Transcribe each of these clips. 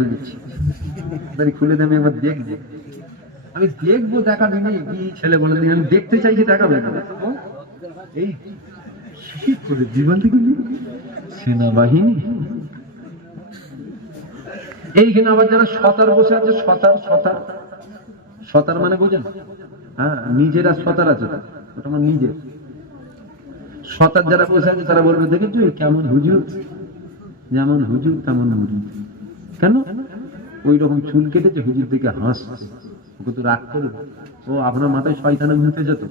মুছে দিচ্ছি, দাড়ি খুলে দেবে, এবার দেখবো, আমি দেখবো, দেখা দিনে কি ছেলে বলে দিন, আমি দেখতে চাইছি, দেখাবে এই করে জীবন থেকে সেনাবাহিনী। এইখানে আবার যারা সতার বসে আছে, সতার সতার সতার মানে বোঝেন? হ্যাঁ, নিজেরা সতার আছে, ওটা আমার নিজের সতার যারা বসে আছে তারা বলবে, দেখেছো কেমন হুজুর, যেমন হুজুর তেমন হুজুর। কেন? ওই রকম চুল কেটেছে, হুজুর দিকে হাসছে, ওকে তো রাগ করবে। ও আপনার মাথায় শয়তানে মুতে যেত,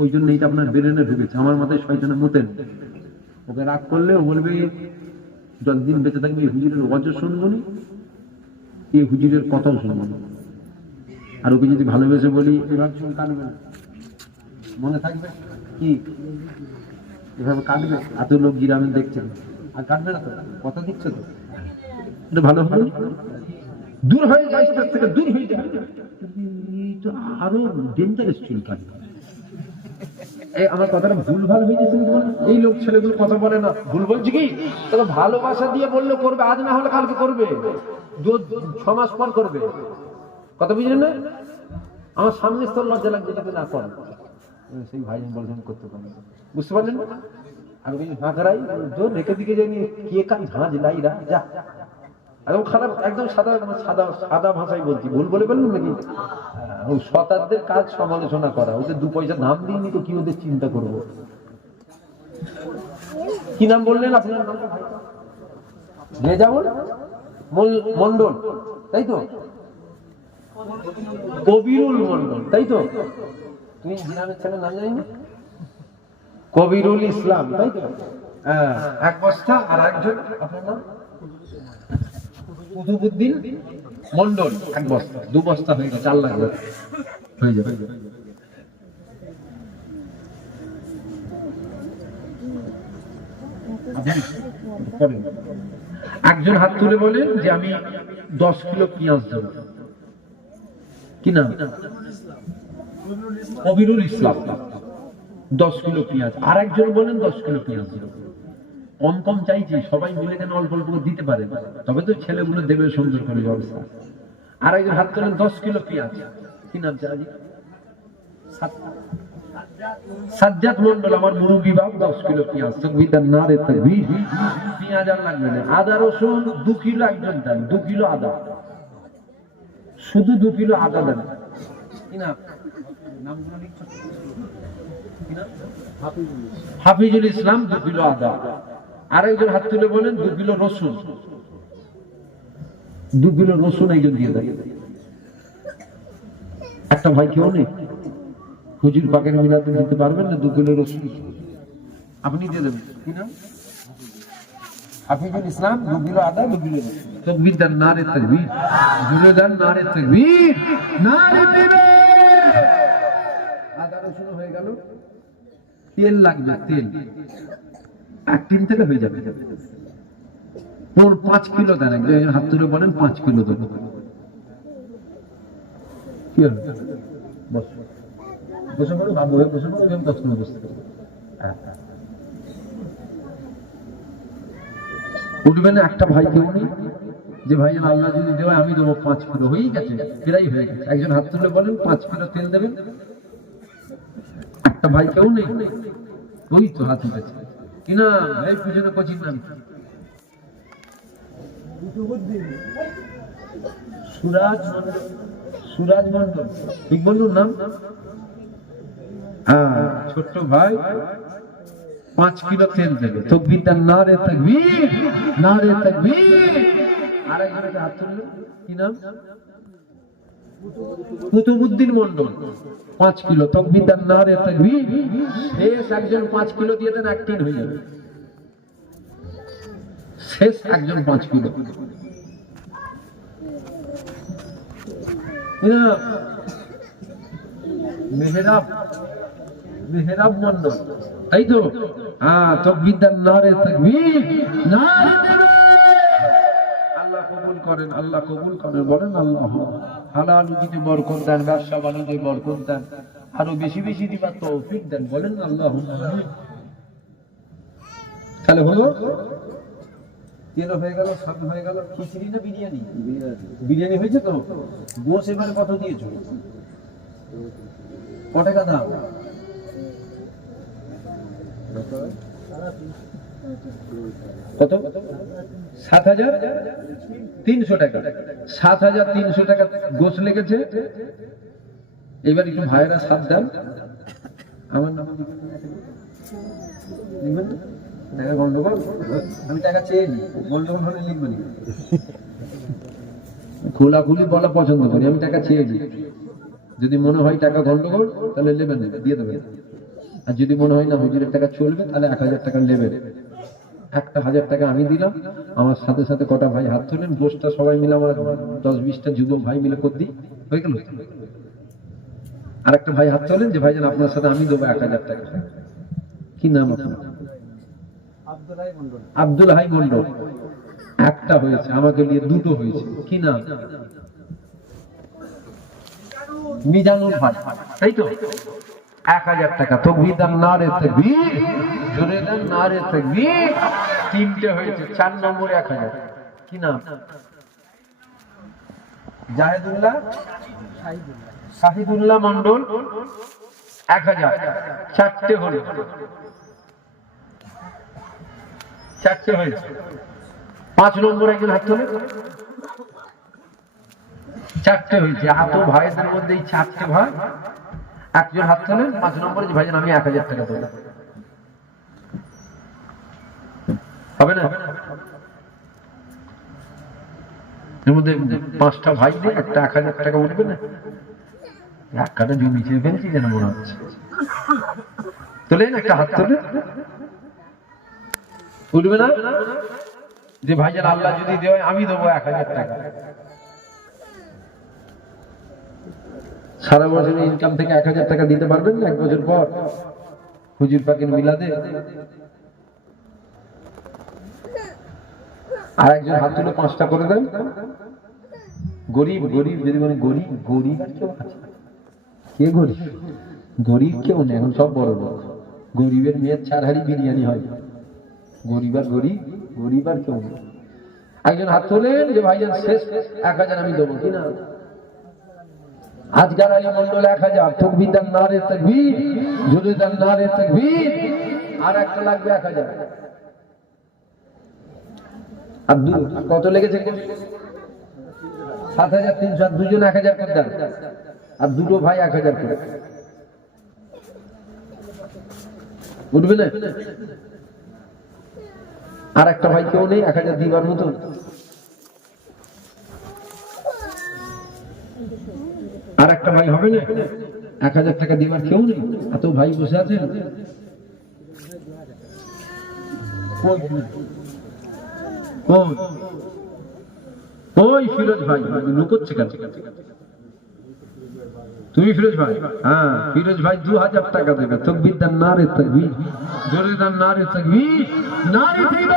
ওই জন্য এইটা আপনার ব্রেনে ঢুকেছে, আমার মাথায় শয়তানে মুতেন। ওকে রাগ করলে ও বলবে, যতদিন বেঁচে থাকবে এই হুজুরের ওয়াজ শুনবো নি, এই হুজুরের কথাও শুনবো না। আর ওকে যদি ভালোবেসে বলি, এভাবে চুল কাটবে না, মনে থাকবে কি এভাবে কাটবে, এত লোক গ্রামে দেখছেন, আর কাটবে না তো, কথা দিচ্ছে তো, এটা ভালো হবে, দূর হয়ে যায়, থেকে দূর হয়ে যায়, তো আরো ডেঞ্জারাস চুল কাটবে। আমার কথাটা ভুল ভাল হয়ে যাচ্ছে, এই লোক ছেলেগুলো কথা বলে না, ভুল বলছি কি? তবে ভালোবাসা দিয়ে বললে করবে, আজ না হলে কালকে করবে, 6 মাস পর করবে, কথা বুঝলেন না? আমার সামনে স্তর লজ্জা লাগবে, তাকে না করেন, সেই ভাই বলছেন করতে পারেন, বুঝতে পারলেন? আর ওই হাঁকড়াই রেখে দিকে যায়নি, কে কান ঝাঁঝ লাইরা যা, একদম খারাপ, একদম সাদা সাদা সাদা ভাষায় বলছি, ভুল বলে বললেন নাকি? ওই শতাব্দের কাজ সমালোচনা করা, ওদের 2 পয়সা দাম দিইনি তো কি ওদের চিন্তা করবো। কি নাম বললেন আপনার? রেজাউল মন্ডল, তাই তো? কবিরুল মন্ডল, তাই তো? তুমি জিনামের ছেলের নাম জানি না? কবিরুল ইসলাম, তাই তো? হ্যাঁ, 1 বস্তা। আর একজন আপনার নাম? কুতুবউদ্দিন মন্ডল, 1 বস্তা, 2 বস্তা হয়ে গেছে, 4 লাখ হয়ে যাবে। একজন হাত তুলে বলেন যে আমি 10 কিলো পেঁয়াজ দেব। কি নাম? কবিরুল ইসলাম, 10 কিলো পেঁয়াজ। আর একজন বলেন 10 কিলো পেঁয়াজ দেব। কম কম চাইছি, সবাই মিলে কেন অল্প অল্প দিতে পারে, তবে তো ছেলেগুলো দেবে সুন্দর করে ব্যবস্থা। আর একজন হাত তোলেন 10 কিলো পেঁয়াজ। কি নাম? সাজ্জাদ মন্ডল, আমার মুরব্বি বাবু, 10 কিলো পেঁয়াজ। তাকবীর, নারে তাকবীর। পেঁয়াজ আর লাগবে না, আদা রসুন 2 কিলো একজন দেন, 2 কিলো আদা, শুধু 2 কিলো আদা দেন। কি নাম? নামগুলো লিখছো? কি নাম? হাফিজুল ইসলাম, 2 কিলো আদা। আরেকজন হাত তুলে বলেন 2 কিলো রসুন, 2 কিলো রসুন একজন দিয়ে দেয়। একটা ভাই কেউ নেই হুজুর পাকের মিলাতে দিতে পারবেন না 2 কিলো রসুন? আপনি দিয়ে দেবেন। কি নাম? হাফিজুল ইসলাম, 2 কিলো আদা, 2 কিলো রসুন। তাকবীর দেন, নারে তাকবীর, জুড়ে দেন, নারে তাকবীর, নারে তাকবীর। আদা রসুন হয়ে গেল। তেল লাগবে, তেল 1 টিন থেকে হয়ে যাবে। 5 কিলো দেন, একজন হাত তুলে বলেন 5 কিলো দেবো। কি হলো? বসে পড়ো বাবু, বসে পড়ো, আমি তখন বসতে পারবো। উঠবেন একটা ভাই কেউ নেই যে ভাই আল্লাহ যদি দেওয়া আমি দেবো 5 কিলো, হয়ে গেছে, প্রায় হয়ে গেছে। একজন হাত তুলে বলেন 5 কিলো তেল দেবেন। একটা ভাই কেউ নেই, ওই তো হাত উঠেছে। কিনা এই পিছনে কোচিং নাম সুরাজ মন্ডল, সুরাজ মন্ডল, ঠিক বলুন নাম? হ্যাঁ, ছোট্ট ভাই 5 কিলো তেল দেবে। তাকবীর, নারে তাকবীর, নারে তাকবীর। আরেকজনের হাত তুললেন, কি নাম? কুতুবউদ্দিন মন্ডল, 5 কিলো। তাকবীর, নারে তাকবীর। শেষ একজন 5 কিলো দিয়ে দেন, 1 টিন হয়ে যাবে। শেষ একজন 5 কিলো। মেহরাব, মেহরাব মন্ডল, তাই তো? হ্যাঁ, তাকবীর, নারে তাকবীর, নারে তাকবীর। আল্লাহ কবুল করেন, আল্লাহ কবুল করেন, বলেন আল্লাহ। হালাল রুজিতে বরকত দেন, ব্যবসা বাণিজ্যে বরকত দেন, আরো বেশি বেশি দিবার তৌফিক দেন, বলেন আল্লাহুম্মা আমিন। তাহলে হলো তেল হয়ে গেল, সব হয়ে গেল। খিচড়ি না বিরিয়ানি? বিরিয়ানি হয়েছে তো। গোশ এবারে কত দিয়েছো? ক টাকা দাম? কত? 7,300 টাকা। 7,300 টাকা গোশ লেগেছে। এবার একটু ভাইয়েরা সাবধান, আমার নাম লিখবেন না, টাকা গন্ডগোল। আমি টাকা চেয়ে নি, গন্ডগোল হলে লিখবেন। খোলাখুলি বলা পছন্দ করি, আমি টাকা চেয়ে নি। যদি মনে হয় টাকা গন্ডগোল তাহলে নেবেন, দিয়ে দেবেন। আর যদি মনে হয় না হুজুরের টাকা চলবে তাহলে 1,000 টাকা নেবেন। একটা 1,000 টাকা আমি দিলাম, আমার সাথে সাথে কটা ভাই হাত তোলেন, গোষ্ঠটা সবাই মিলে আমার 10-20টা যুবক ভাই মিলে করে দিই, হয়ে গেল। আর একটা ভাই হাত তোলেন যে ভাইজান আপনার সাথে আমি দেবো 1,000 টাকা। কি নাম আপনার? আব্দুল হাই মন্ডল। একটা হয়েছে, আমাকে নিয়ে দুটো হয়েছে। কি নাম? মিজানুল ভাই, তাই তো? 1,000 টাকা। তাকবীর দেন, নারে তাকবীর, জোরে দেন নারে তাকবীর। তিনটে হয়েছে, 4 নম্বরে 1,000। কি নাম? জাহেদুল্লাহ, শাহিদুল্লাহ মন্ডল, 1,000। 4টে হলো, 4টে হয়েছে। 5 নম্বরে একজন হাত তোলে, 4টে হয়েছে। এত ভাইদের মধ্যে এই 4টে ভাই, একজন হাত তোলেন। 5 নম্বরে যে ভাইজান আমি 1,000 টাকা দেবো, হবে না? এর মধ্যে 5টা ভাই নেই, একটা 1,000 টাকা উঠবে না? এক কাটা জমি চেয়ে ফেলছি যেন মনে হচ্ছে। তোলেন, একটা হাত তোলে, উঠবে না? যে ভাইজান আল্লাহ যদি দেয় আমি দেবো 1,000 টাকা। সারা বছরের ইনকাম থেকে 1,000 টাকা দিতে পারবেন না 1 বছর পর হুজুর পাকের মিলাদে? আর একজন হাত তুলে 5টা করে দেন। গরিব, গরিব যদি বলেন গরিব, গরিব আর কেউ আছে? কে গরিব? গরিব কেউ নেই, এখন সব বড় লোক। গরিবের মেয়ের 4 হাড়ি বিরিয়ানি হয়। গরিব আর গরিব, গরিব আর কেউ নেই। একজন হাত তোলেন যে ভাইজান শেষ 1,000 আমি দেবো। কিনা? আজকাল আলী মন্ডল 1,000। তাকবীর দেন, নারে তাকবীর, জোরে দেন নারে তাকবীর। আর একটা লাগবে 1,000। আর কত লেগেছে? 7,300। আর দুজন 1,000 করে দেন, আর দুটো ভাই 1,000 করে। উঠবে না? আর একটা ভাই কেউ নেই 1,000 দিবার মতো? আর একটা ভাই হবে না? 1,000 টাকা দিবার কেউ নেই? এত ভাই বসে আছেন। ওই ফিরোজ ভাই লুকোচ্ছে কেন? তুমি ফিরোজ ভাই? হ্যাঁ, ফিরোজ ভাই 2,000 টাকা দেবে। তাকবীর দেন, নারে তাকবীর, জোরে দেন নারে তাকবীর, নারে তাকবীর।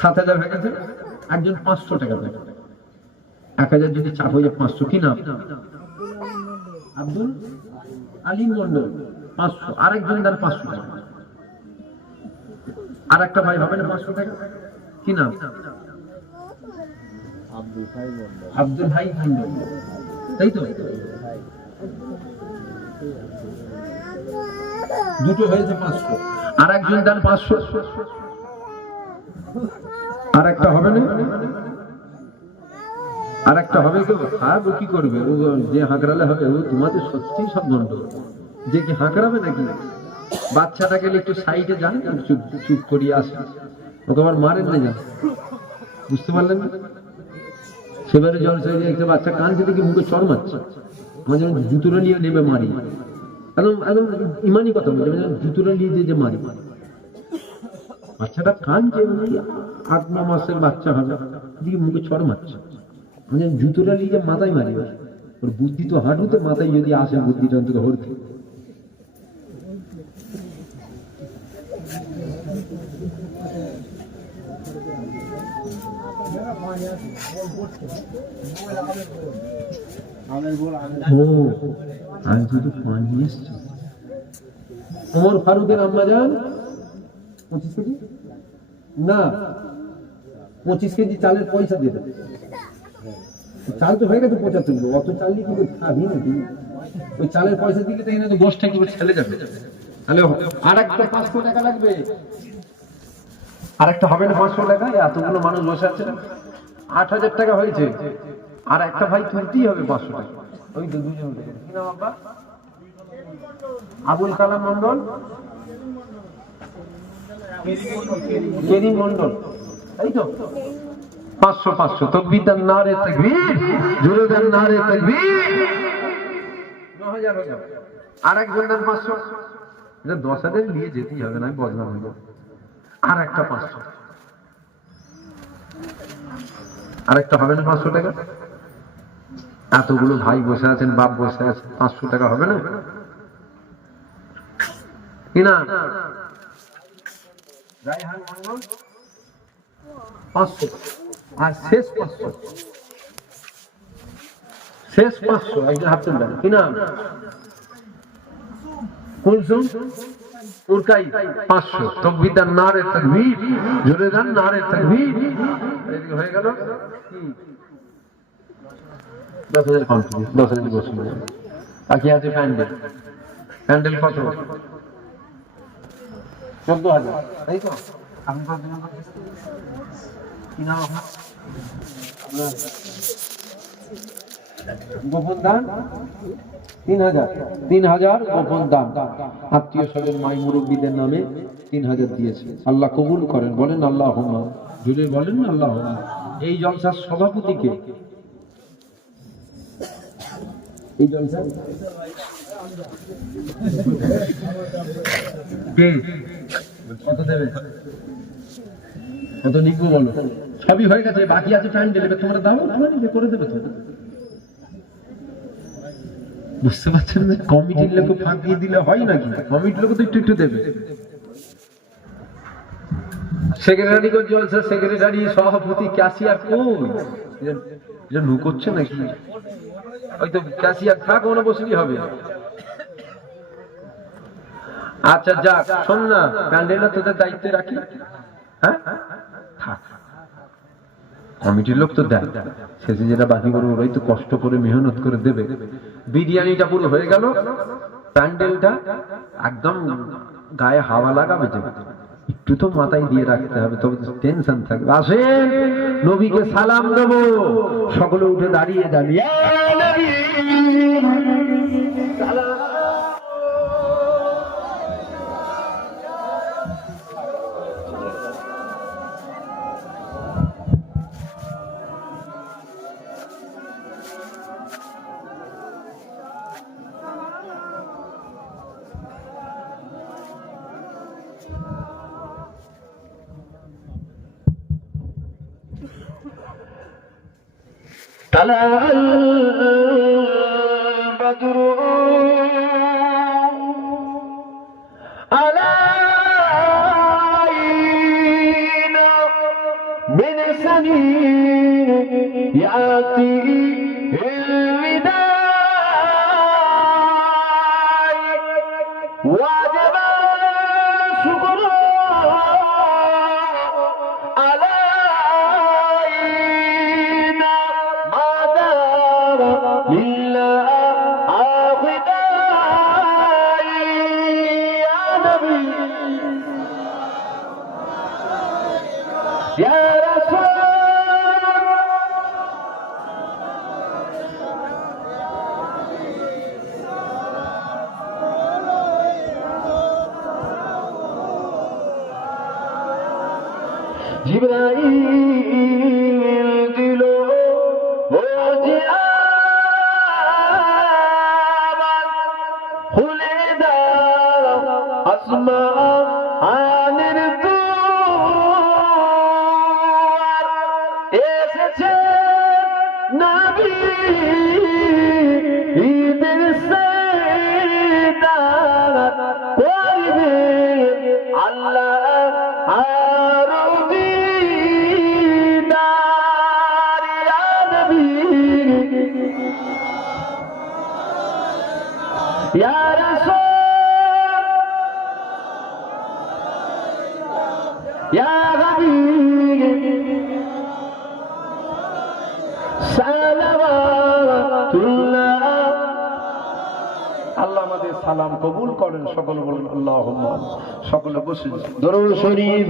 7,000 হয়ে গেছে। একজন 500 টাকা দেবে। 1,000 যদি চাপ হয়ে যায় 500। কি নাম? আব্দুল আলিম মন্ডল, 500। আরেকজন দেন 500 টাকা। আর একটা ভাই হবে না 500 টাকা? কি নাম? আব্দুল হাই মন্ডল, তাই তো? দুটো হয়েছে 500। আর একজন দেন 500। আর একটা হবে না? আর একটা হবে কেউ? হ্যাঁ, কি করবে? ও যে হাঁকড়ালে হবে, ও তোমাদের সত্যি সব দণ্ড। যে কি হাঁকড়াবে নাকি? বাচ্চাটা গেলে একটু সাইডে যান, চুপ চুপ করিয়ে আসে, ওকে আবার মারেন না, যান। বুঝতে পারলেন না? সেবারে জলসাই একটা বাচ্চা কাঁদছে দেখি মুখে চড় মারছে, আমার যেমন জুতোটা নিয়ে নেবে মারি। একদম একদম ইমানি কথা বলছে, জুতোটা নিয়ে দিয়ে যে মারি। বাচ্চাটা কাঁদছে, 8-9 মাসের বাচ্চা হবে, দিকে মুখে চড় মারছে, মানে জুতোটা নিয়ে যে মাথায় মারি। ওর বুদ্ধি তো হাঁটুতে, মাথায় যদি আসে বুদ্ধিটা অন্তত হরতে। ওমর ফারুকের আম্মা যান 25 কেজি না, 25 কেজি চালের পয়সা দিয়ে দেবে। চাল তো হয়ে গেছে 75, অত চাল নিয়ে কিন্তু খাবি নাকি? ওই চালের পয়সা দিলে তো এখানে গোষ্ঠটা কি ছেলে যাবে। তাহলে আর একটা 500 টাকা লাগবে, আর একটা হবে না 500 টাকা? এতগুলো মানুষ বসে আছে, 8000 টাকা হয়েছে, আর একটা ভাই তুলতেই হবে 500 টাকা। ওই তো দুজন, কি নাম আব্বা? আবুল কালাম মন্ডল, কেরিম মন্ডল, তাই তো? 500 500 তাকবীর দেন, নারে তাকবীর, জোরে দেন নারে তাকবীর। 9000 হয়ে যাবে। আর একজন দেন 500, এটা 10,000 নিয়ে যেতেই হবে, না বদনাম হয়ে যাবে। আর একটা 500, আর একটা হবে না 500 টাকা? এতগুলো ভাই বসে আছেন, বাপ বসে আছে, 500 টাকা হবে না কি না? রায়হান মন্ডল 500, আর শেষ 500, শেষ 500 একজন হাত তুলবেন, কি নাম? কুলসুম উরকাই 500, তাকবীর দেন নারে তাকবীর, জোরে দেন নারে তাকবীর। এদিকে হয়ে গেল কি 10,000 কমপ্লিট, 10,000 বসে বাকি আছে প্যান্ডেল। প্যান্ডেল কত? 14,000, তাই তো? আপনি কত দিন কি নাম আপনার? গোপন দান 3,000, 3,000 গোপন দান, আত্মীয় স্বজন মাই মুরব্বীদের নামে 3,000 দিয়েছে। আল্লাহ কবুল করেন, বলেন আল্লাহুম্মা, জুড়ে বলেন আল্লাহুম্মা। এই জলসার সভাপতি কে? এই জলসা কে? কত দেবে? কত লিখবো বলো? সবই হয়ে গেছে, বাকি আছে প্যান্ডেল, এবার তোমরা দাও, তোমরা নিজে করে দেবে তো। বুঝতে পারছেন যে কমিটির লোক ফাঁকিয়ে দিলে হয় নাকি? কমিটির লোক তো একটু একটু দেবে। সেক্রেটারি কোন জলসা, সেক্রেটারি, সভাপতি, ক্যাশিয়ার কই? এটা লুক করছে নাকি? ওই তো ক্যাশিয়ার থাক, ওখানে বসলেই হবে। আচ্ছা যাক, শোন না, প্যান্ডেলটা তোদের দায়িত্বে রাখি, হ্যাঁ থাক। কমিটির লোক তো দেয়, শেষে যেটা বাকি করবো ওরাই তো কষ্ট করে মেহনত করে দেবে। বিরিয়ানিটা পুরো হয়ে গেল, প্যান্ডেলটা একদম গায়ে হাওয়া লাগাবে, যে একটু তো মাথায় দিয়ে রাখতে হবে, তবে টেনশন থাকবে। আসেন নবীকে সালাম দেবো, সকলে উঠে দাঁড়িয়ে দাঁড়িয়ে طلع البدر علينا من ثنياته الوداع وجب الشكر علينا ما دار لله عابداي يا نبي يا رسول জিবরাইল দিল ও যে আমার খুলে দাও আসমানের দুয়ার, এসেছে নবী ঈদের সেদাত করবে আল্লাহ আরবি দার ইয়া নবী ইয়া রাসূল সালাম কবুল করেন। সকলে বলেন আল্লাহুম্মা। সকলে বসে দরুদ শরীফ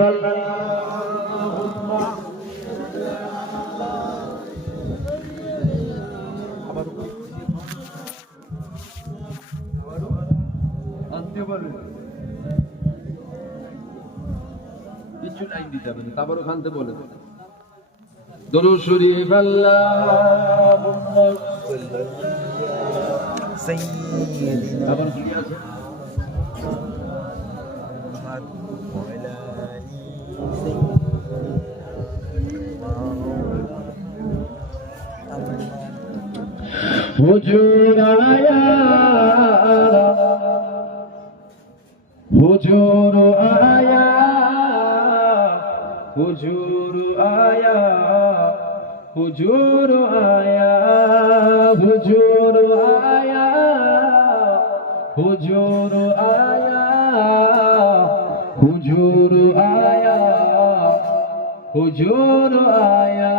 আনতে পারবে, কিছু লাইন দিতে হবে না, তারপর ওখানতে বলে দরুদ শরীফ আল্লাহুম্মা সাইয়্যিদিনা আবার কি আছে হুজুর আয়া হুজুর আয়া হুজুর আয়া হুজুর আয়া হুজুর আয়া হুজুর আয়া হুজুর আয়া হুজুর আয়া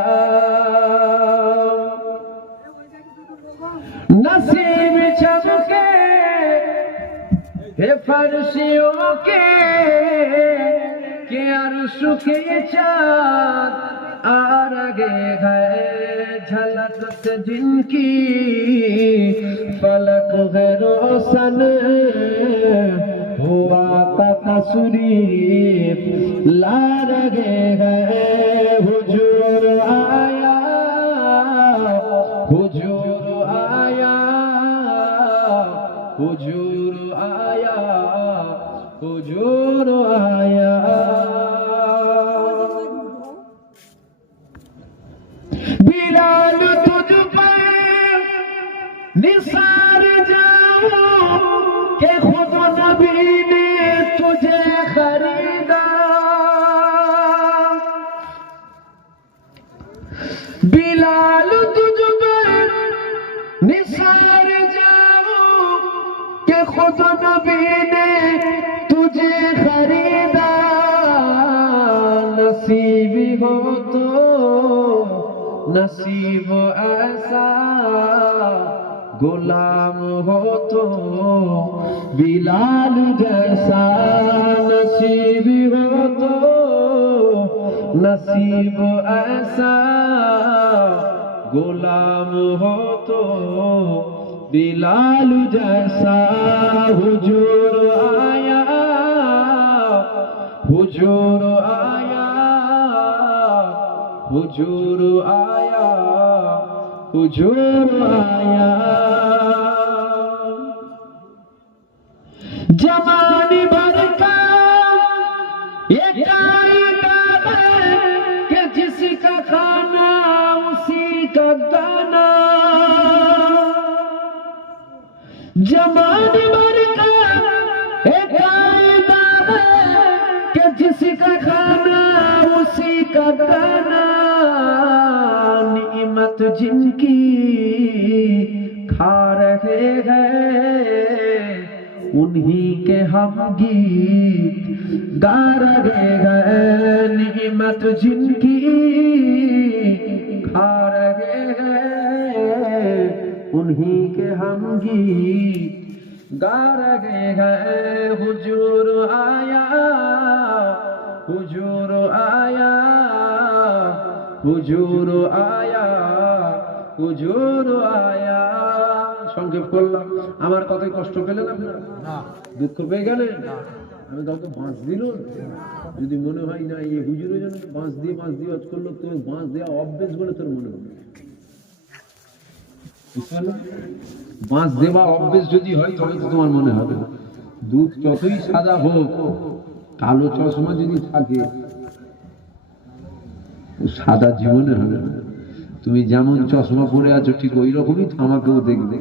नसीब चमके हे फर्शियों के अर्श के चाँद आ रहे हैं झलक से जिनकी फलक है रोशन हुआ का तस्वीर ला रहे हैं हुजूर आया हुजूर आया हुजूर आया हुजूर आया बिलाल तुझ पर निसार जाऊं के खुद नबी ने तुझे खरीदा बिलाल तुझ पर निसार जाऊं के खुद नबी ने तुझे खरीदा नसीब हो तो नसीब ऐसा गुलाम हो तो बिलाल जैसा नसीब हो तो नसीब ऐसा गुलाम हो तो बिलाल जैसा हुजूर आया हुजूर आया हुजूर आया हुजूर आया जमाने भर का ये कायदा है कि जिसका खाना उसी का गाना जमाने भर का ये कायदा है कि जिसका खाना उसी का गाना नियमत जिनकी खा रहे हैं उन्हीं के हम गीत गा रहे हैं नियमत जिनकी खा रहे हैं उन्हीं के हम गीत गा रहे हैं हुजूर आया हुजूर आया हुजूर आया হুজুর আয়া সংক্ষেপ করলাম আমার কথায় কষ্ট পেলেন আপনারা না দুঃখ পেয়ে গেলেন না আমি কাউকে বাঁশ দিল যদি মনে হয় না এই হুজুরের জন্য বাঁশ দিয়ে আজ করলো তোর বাঁশ দেওয়া অভ্যেস বলে তোর মনে হবে বাঁশ দেওয়া অভ্যেস যদি হয় তবে তো তোমার মনে হবে দুধ যতই সাদা হোক কালো চশমা যদি থাকে সাদা জীবনে হবে না তুমি যেমন চশমা পরে আছো ঠিক ওই রকমই আমাকেও দেখবে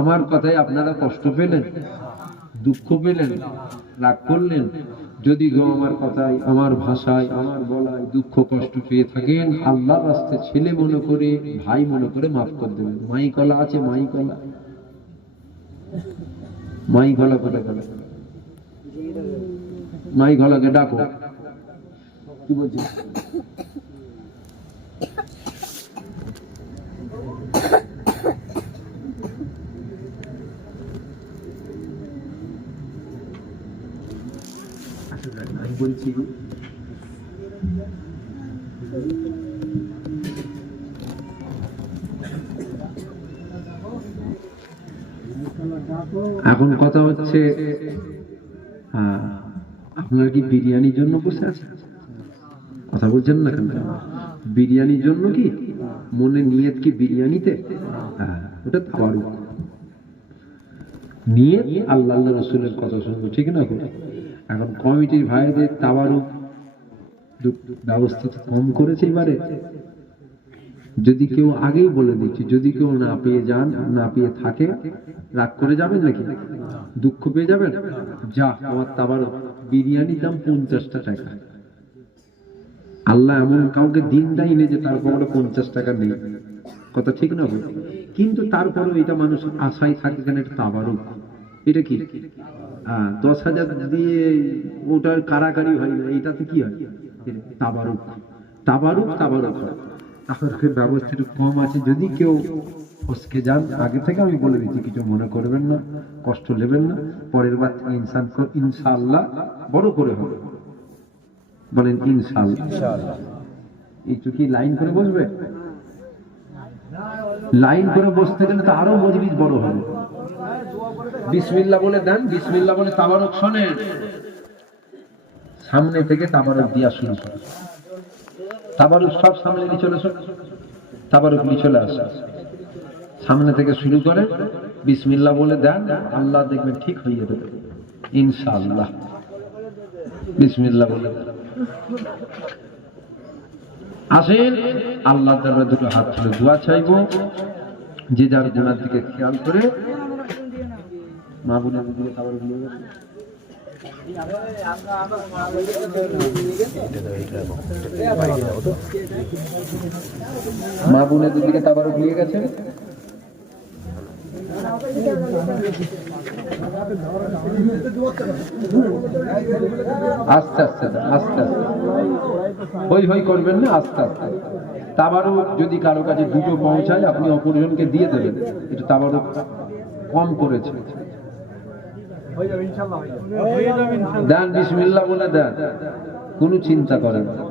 আমার কথায় আপনারা কষ্ট পেলেন দুঃখ পেলেন রাগ করলেন যদি গো আমার কথায় আমার ভাষায় আমার বলায় দুঃখ কষ্ট পেয়ে থাকেন আল্লাহর রাস্তায় ছেলে মনে করে ভাই মনে করে মাফ করে দেবেন মাইকলা আছে মাইকলা করে গেল মাইকলাকে ডাকো কি বলছি দিচ্ছি। এখন কথা হচ্ছে, আপনার কি বিরিয়ানির জন্য বসে আছে? কথা বলছেন না কেন? বিরিয়ানির জন্য কি মনে নিয়ত কি বিরিয়ানিতে? ওটা তাবারুক নিয়ত, আল্লাহ আল্লাহ রাসূলের কথা শুনবো, ঠিক না? এখন কমিটির ভাইদের তাবারুক ব্যবস্থা কম করেছে এবারে। যদি কেউ আগেই বলে দিচ্ছি, যদি কেউ না পেয়ে যান, না পেয়ে থাকে, রাগ করে যাবেন নাকি? দুঃখ পেয়ে যাবেন? যা, আমার তাবারুক বিরিয়ানির দাম 50টা টাকা। আল্লাহ এমন কাউকে দিন দেয়নি যে তারপর 50 টাকা নেই, কথা ঠিক না? কিন্তু তারপরে এটা মানুষ আশায় থাকে, কেন এটা তাবারুক। এটা কি 10,000 দিয়ে ওটার কারাকারি হয় না, এটাতে কি হয়? তাবারুক। তাবারুক তাবারুক হয়। তাবারুকের ব্যবস্থা একটু কম আছে, যদি কেউ ফসকে যান, আগে থেকে আমি বলে দিচ্ছি, কিছু মনে করবেন না, কষ্ট নেবেন না। পরের বার ইনশাআল্লাহ বড় করে হবে, বলেন ইনশাআল্লাহ। একটু কি লাইন করে বসবে? লাইন করে বসতে গেলে তো আরো মজলিস বড় হবে। বিসমিল্লাহ বলে দেন, বিসমিল্লাহ বলে তাবারুক শোনেন। সামনে থেকে তাবারুক দিয়া শুরু করে, তাবারুক সব সামনে নিয়ে চলে আসে, তাবারুক নিয়ে চলে আসে, সামনে থেকে শুরু করে বিসমিল্লাহ বলে দেন, আল্লাহ দেখবেন ঠিক হয়ে যাবে ইনশাআল্লাহ। বিসমিল্লাহ বলে আসেন, আল্লাহ দরবারে দুটো হাত তুলে দোয়া চাইবো, যে যার গুনার দিকে খেয়াল করে। মা বোনের দিকে খাবার গুলো মা বোনের দিকে খাবার দিয়ে গেছে। আস্তে আস্তে আস্তে আস্তে হই হই করবেন না, আস্তে আস্তে। তাবারুক যদি কারো কাছে দুটো পৌঁছায়, আপনি অপরজনকে দিয়ে দেবেন, এটা তাবারুক কম করেছে। দেন, বিসমিল্লাহ বলে দেন, কোনো চিন্তা করেন না।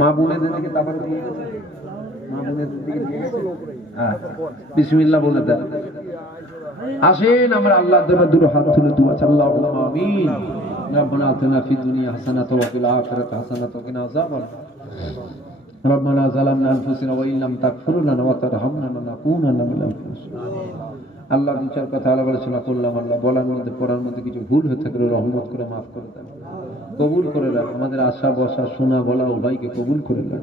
মা বোনেদের দিকে তাবারুক দিয়ে গেছে, মা বোনেদের দিকে দিয়ে গেছে, বিসমিল্লাহ বলে দেন। আসেন আমরা আল্লাহর দরবারে দুটো হাত তুলে দোয়া চাই, আল্লাহুম্মা আমিন। রব্বানা আতিনা ফিদ দুনিয়া হাসানাতাও ওয়া ফিল আখিরাতি হাসানাতাও ওয়া কিনা আযাবান্নার। রব্বানা যালামনা আনফুসানা ওয়া ইল্লাম তাগফির লানা ওয়া তারহামনা লানাকুনান্না মিনাল খাসিরিন। আল্লাহ বিচার কথা আলোচনা করলাম, আল্লাহ বলার মধ্যে পড়ার মধ্যে কিছু ভুল হয়ে থাকলে রহমত করে মাফ করে দেন, কবুল করে দেন। আমাদের আশা বসা শোনা বলা উভয়কে কবুল করে দেন।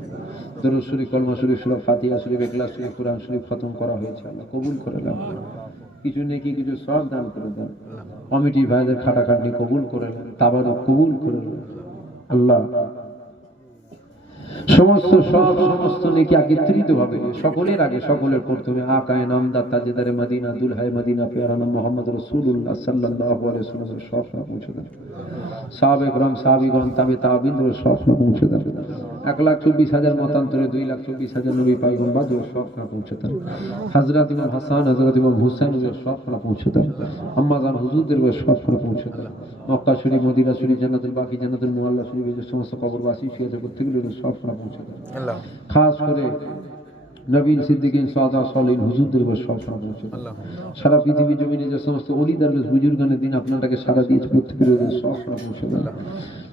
দরুদ শরীফ, কলমা শরীফ, সূরা ফাতিহা শরীফ, ইখলাস শরীফ, কুরআন শরীফ খতম করা হয়েছে, আল্লাহ কবুল করে দেন। কিছু নেকি কিছু সব দান করে দেন। কমিটি ভাইদের খাটাখাটনি কবুল করে দেন, তাবারুক কবুল করে দেন। আল্লাহ সমস্ত নেকি একত্রিত ভাবে সকলের আগে, সকলের প্রথমে আকায়ে নামদার তাজেদারে মদিনা, দুলহায়ে মদিনা, পেয়ারা নাম মুহাম্মদ রাসূলুল্লাহ সাল্লাল্লাহু আলাইহি ওয়াসাল্লাম সব পৌঁছে দেন। সাহাবে کرام, সাহাবীগণ, তাবে তাবিঈন সব পৌঁছে দেন। 1,24,000 মতান্তরে 2,24,000 নবী পাইগম্বর বাদ সব পৌঁছে দেন। হযরত ইমাম হাসান, হযরত ইমাম হুসাইন সব পৌঁছে দেন। আম্মা জান হুজুরদের সব পৌঁছে দেন। মক্কা শরীফ, মদিনা শরীফ, জান্নাতুল বাকি, জান্নাতুল মুআল্লা শরীফ, এই সমস্ত কবরবাসী শুয়ে প্রত্যেকগুলো সব পৌঁছে দেন। খাস করে নবীন, সিদ্দিকিন, সাদা, সালিহিন হুজুরদের সব পৌঁছে দেন। সারা পৃথিবী জমিনে যে সমস্ত ওলি দরবেশ বুজুর্গানের দিন আপনাটাকে সারা দিয়েছে, প্রত্যেকের সব পৌঁছে দেন।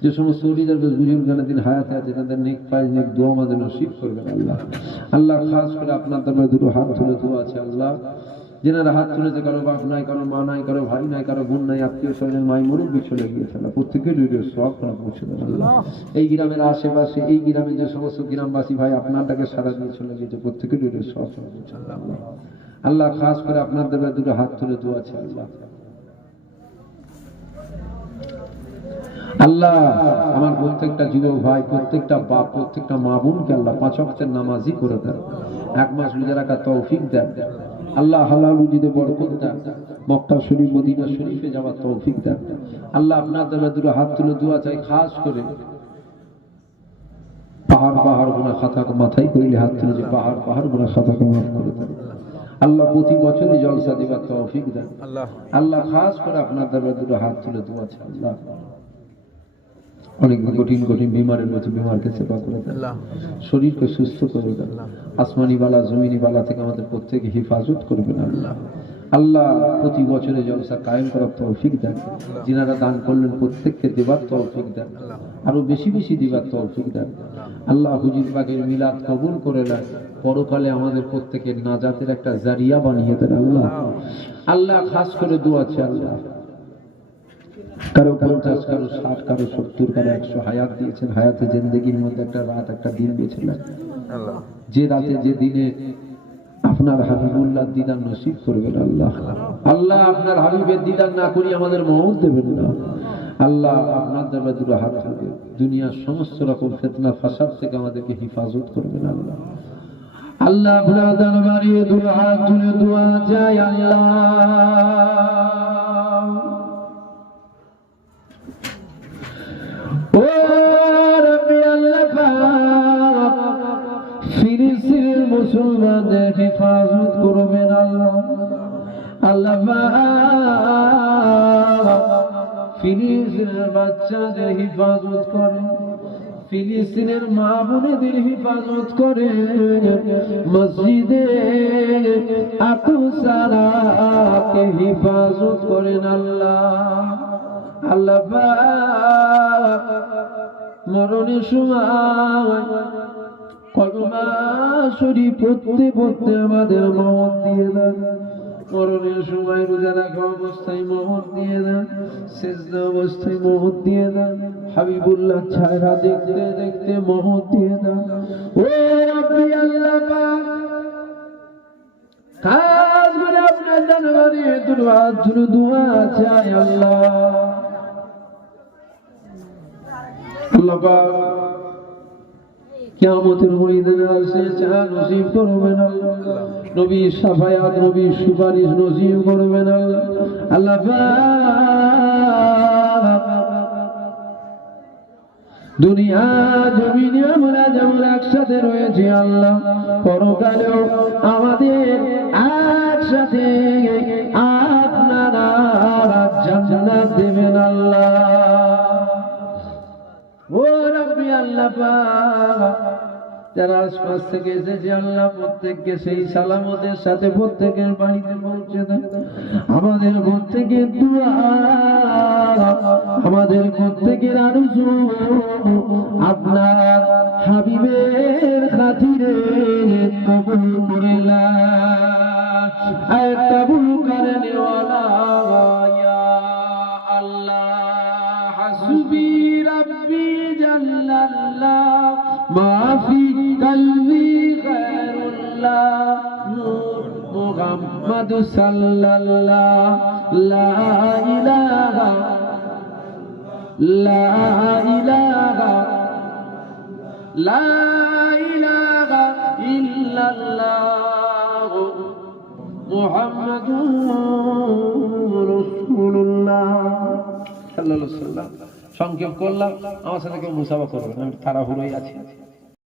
যে সমস্ত ওলি দরবেশ বুজুর্গানের দিন হায়াতে আছে, তাদের নেক ফায়েজ, নেক দোয়া আমাদের নসিব করবেন আল্লাহ। আল্লাহ খাস করে আপনার দরবারে দুটো হাত তুলে দোয়া আছে আল্লাহ, যেনারা হাত তুলেছে, কারো বাপ নাই, কারো মা নাই, কারো ভাই নাই, কারো বোন নাই, আত্মীয় স্বজন মাই মুরব্বি চলে গিয়েছে, প্রত্যেকের সব পৌঁছে দেন আল্লাহ। এই গ্রামের আশেপাশে, এই গ্রামের যে সমস্ত গ্রামবাসী ভাই আপনারটাকে সারা দিয়ে চলে গিয়েছে, প্রত্যেকের সব পৌঁছে দেন আল্লাহ। আল্লাহ খাস করে আপনার দরবারে দুটো হাত তুলে দোয়া আছে আল্লাহ। আল্লাহ আমার প্রত্যেকটা যুবক ভাই, প্রত্যেকটা বাপ, প্রত্যেকটা মা বোনকে আল্লাহ 5 ওয়াক্তের নামাজি করে দেন, 1 মাস রোজা রাখার তৌফিক দেন আল্লাহ। হালাল রুজিতে বরকত দেন, মক্কা শরীফ, মদিনা শরীফে যাওয়ার তৌফিক দেন আল্লাহ। আপনার দরবারে দুটো হাত তুলে দোয়া চাই, খাস করে পাহাড় গুনাহ খাতাকে মাথায় করিলে হাত তুলে, যে পাহাড় গুনাহ খাতাকে মাফ করে দেন আল্লাহ। প্রতি বছরই জলসা দেবার তৌফিক দেন আল্লাহ। খাস করে আপনার দরবারে দুটো হাত তুলে দোয়া চাই আল্লাহ। অনেক কঠিন কঠিন বিমারের মতো বিমারকে সেবা করে দেন, শরীরকে সুস্থ করে দেন, আসমানি বালা জমিনি বালা থেকে আমাদের প্রত্যেকে হেফাজত করবেন আল্লাহ। আল্লাহ প্রতি বছরে জলসা কায়েম করার তৌফিক দেন, যিনারা দান করলেন প্রত্যেককে দেবার তৌফিক দেন, আরো বেশি বেশি দিবার তৌফিক দেন আল্লাহ। হুজুর পাকের মিলাদ কবুল করে নেন, পরকালে আমাদের প্রত্যেকের নাজাতের একটা জারিয়া বানিয়ে দেন আল্লাহ। আল্লাহ খাস করে দোয়া আছে আল্লাহ, কারো 50, কারো 60, কারো 70, কারো 100 হায়াত দিয়েছেন, হায়াতে জিন্দেগির মধ্যে একটা রাত একটা দিন দিয়েছিলেন আল্লাহ, যে রাতে যে দিনে আপনার হাবিবুল্লাহ দিদার নসিব করবেন আল্লাহ। আল্লাহ আপনার হাবিবের দিদার না করি আমাদের মওত দেবেন না আল্লাহ। আপনার দরবারে দুটো হাত তুলে দুনিয়ার সমস্ত রকম ফিতনা ফাসাদ থেকে আমাদেরকে হেফাজত করবেন আল্লাহ। আল্লাহ আপনার দরবারে দুটো হাত তুলে দোয়া চাই আল্লাহ। ও রব্বি আল্লাহ পাক, ফিলিস্তিনের মুসলমানদের হেফাজত করবেন আল্লাহ। আল্লাহ পাক ফিলিস্তিনের বাচ্চাদের হেফাজত করেন, ফিলিস্তিনের মা বোনেদের হেফাজত করে, মসজিদে আকসাকে হেফাজত করেন আল্লাহ। আল্লাহ পাক মরণের সময় কলমা শরীফ পড়তে পড়তে আমাদের মওত দিয়ে দেন, মরণের সময় রোজা রাখা অবস্থায় মওত দিয়ে দেন, সিজদা অবস্থায় মওত দিয়ে দেন, হাবিবুল্লাহ চেহারা দেখতে দেখতে মওত দিয়ে দেন। ও রব্বি আল্লাহ পাক, খাস করে আপনার দরবারে দুটো হাত তুলে দোয়া চাই আল্লাহ। আল্লাহ পাক কিয়ামতের ময়দানে আসে চা নসিব করবেন আল্লাহ, নবীর শাফায়াত নবীর সুপারিশ নসিব করবেন আল্লাহ। আল্লাহ পাক দুনিয়া জমিনে আমরা যেমন একসাথে রয়েছি আল্লাহ, পরকালেও আমাদের একসাথে আপনারা জান্নাত দেবেন আল্লাহ। ও রব্বি আল্লাহ পাক, যারা আশপাশ থেকে এসেছে আল্লাহ প্রত্যেককে সেই সালামতের সাথে প্রত্যেকের বাড়িতে পৌঁছে দেন। আমাদের প্রত্যেকের দুআ, আমাদের প্রত্যেকের আরজু আপনার হাবিবের খাতিরে কবুল করে নেন। কবুল করে নেওয়ালা ইয়া আল্লাহ, হাসবি রাব্বি জাল্লাল্লাহ মা ফি কলবি গায়রুল্লাহ মুহাম্মদ সাল্লাল্লাহ লা ইলাহা লা ইলাহা লা ইলাহা ইল্লাল্লাহ মুহাম্মাদুর রাসূলুল্লাহ সাল্লাল্লাহু আলাইহি ওয়াসাল্লাম। সংক্ষেপ করলাম, আমার সাথে কেউ মুসাফা করবেন, আমি তাড়াহুড়োই আছি।